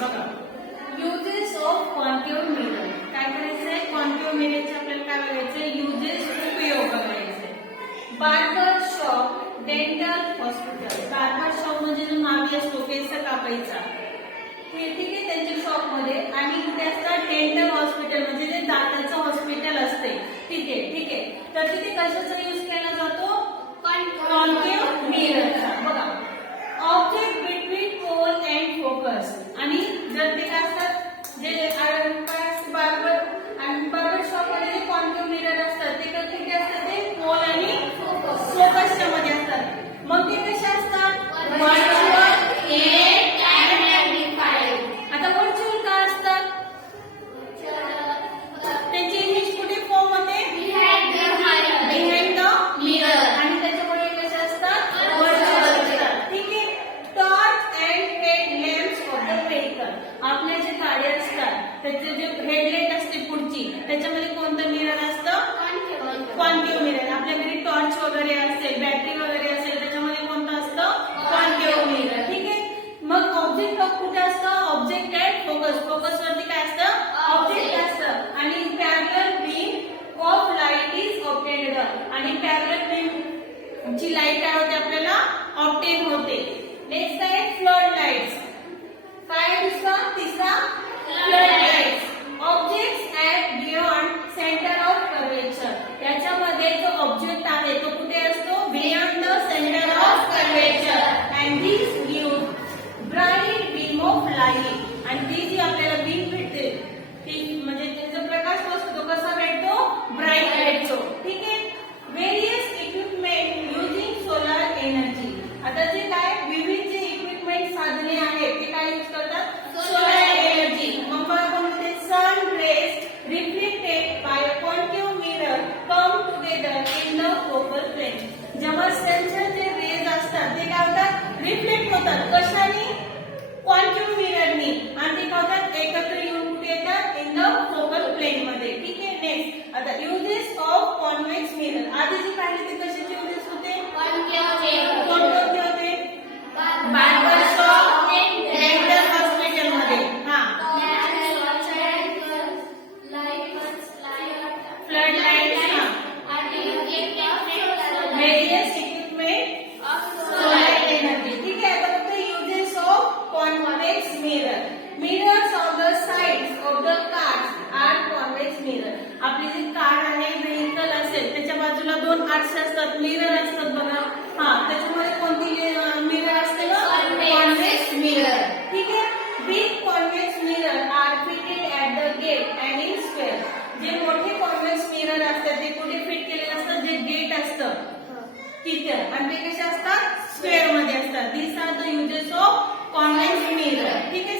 बघा, uses of concave mirror. काय करायचंय? कॉन्केव्ह मिररचे आपल्याला काय बघायचंय? युजेस, उपयोग बघायचे. बार्बर शॉप, डेंटल हॉस्पिटल. बार्बर शॉप म्हणजे जो नावी असतो केस कापायचा, हे ठीक आहे त्यांच्या शॉप मध्ये. आणि कुठे असतात? डेंटल हॉस्पिटल म्हणजे जे दाताचं हॉस्पिटल असते तिथे. ठीक आहे, तर तिथे कशाचा यूज केला जातो? कॉन्केव्ह मिररचा. बघा, object between pole and focus. आणि जर ते काय असतात, जे बार्बर शॉप मध्ये जे कॉन्केव्ह मिरर असतात ते कुठे असतात? ते पोल आणि फोकसच्या मध्ये असतात. मग ते कसे असतात? Virtual, head and magnified. आता व्हर्च्युअल काय असतात? त्यांची इंग्लिश कुठे फॉर्म होते? Behind the mirror. आणि त्याच्यामध्ये कसे असतात? व्हर्च्युअल असतात. ठीक आहे. Torch and head lamps of the vehicle. आपल्या जे गाड्या असतात त्याचे जे हेडलाइट असते पुढची, त्याच्यामध्ये कोणतं मिरर असतं? Concave mirror. आपल्या घरी टॉर्च वगैरे असेल, बॅटरी वगैरे असेल, त्याच्यामध्ये कोणतं असतं? Concave mirror. ठीक आहे. मग ऑब्जेक्ट कुठे असतं? Object at focus. फोकस वरती काय असतं? ऑब्जेक्ट असतं. आणि parallel beam of light is obtained. आणि पॅरलल बीम ची लाईट काय होते? आपल्याला ऑब्टेन होते. नेक्स्ट आहे फ्लड लाईट्स. काय दुसरा? तिसरा flood lights. Objects at beyond centre of curvature. याच्यामध्ये जो ऑब्जेक्ट आहे तो कुठे असतो? Beyond the centre of curvature. And this give bright beam of light. आणि ती जी आपल्याला बीम भेटते ती म्हणजे त्याचा प्रकाश असतो तो कसा भेटतो? ब्राईट भेटतो. ठीक आहे. Various equipment using solar energy. आता जे काय विविध जे इक्विपमेंट साधने आहेत ते काय यूज करतात? Solar energy. मग आपण ते sun rays reflected by concave mirror come together in the focal plane. जेव्हा सनचे जे रेज असतात ते काय होतात? रिफ्लेक्ट होतात. कशाने? कॉन्केव्ह मिररनी. आणि ते काय होतात? एकत्र येऊन कुठे येतात? इन द फोकल प्लेन मध्ये. ठीक आहे. नेक्स्ट आता युजेस ऑफ कॉन्व्हेक्स मिरर. आधी जे पाहिले ते कशाचे युजेस होते? कोणते होते? बार्बर शॉप, डेंटल हॉस्पिटल मध्ये. Flood light, various equipment solar energy. ठीक आहे. आता फक्त uses of convex mirror. Mirrors on the sides of the cars are convex mirror. आपली जी कार आहे, व्हेकल असेल, त्याच्या बाजूला दोन आरसे असतात, मिरर असतात बघा. त्याच्यामध्ये कोणती मिरर असते? Convex mirror. ठीक आहे. Big convex mirror are fitted at the gate and in square. जे मोठे कॉन्व्हेक्स मिरर असतात ते कुठे फिट केलेले असतात? जे गेट असतं तिथे. आणि ते कसे असतात? स्क्वेअर मध्ये असतात. This are the uses of convex mirror. ठीक आहे.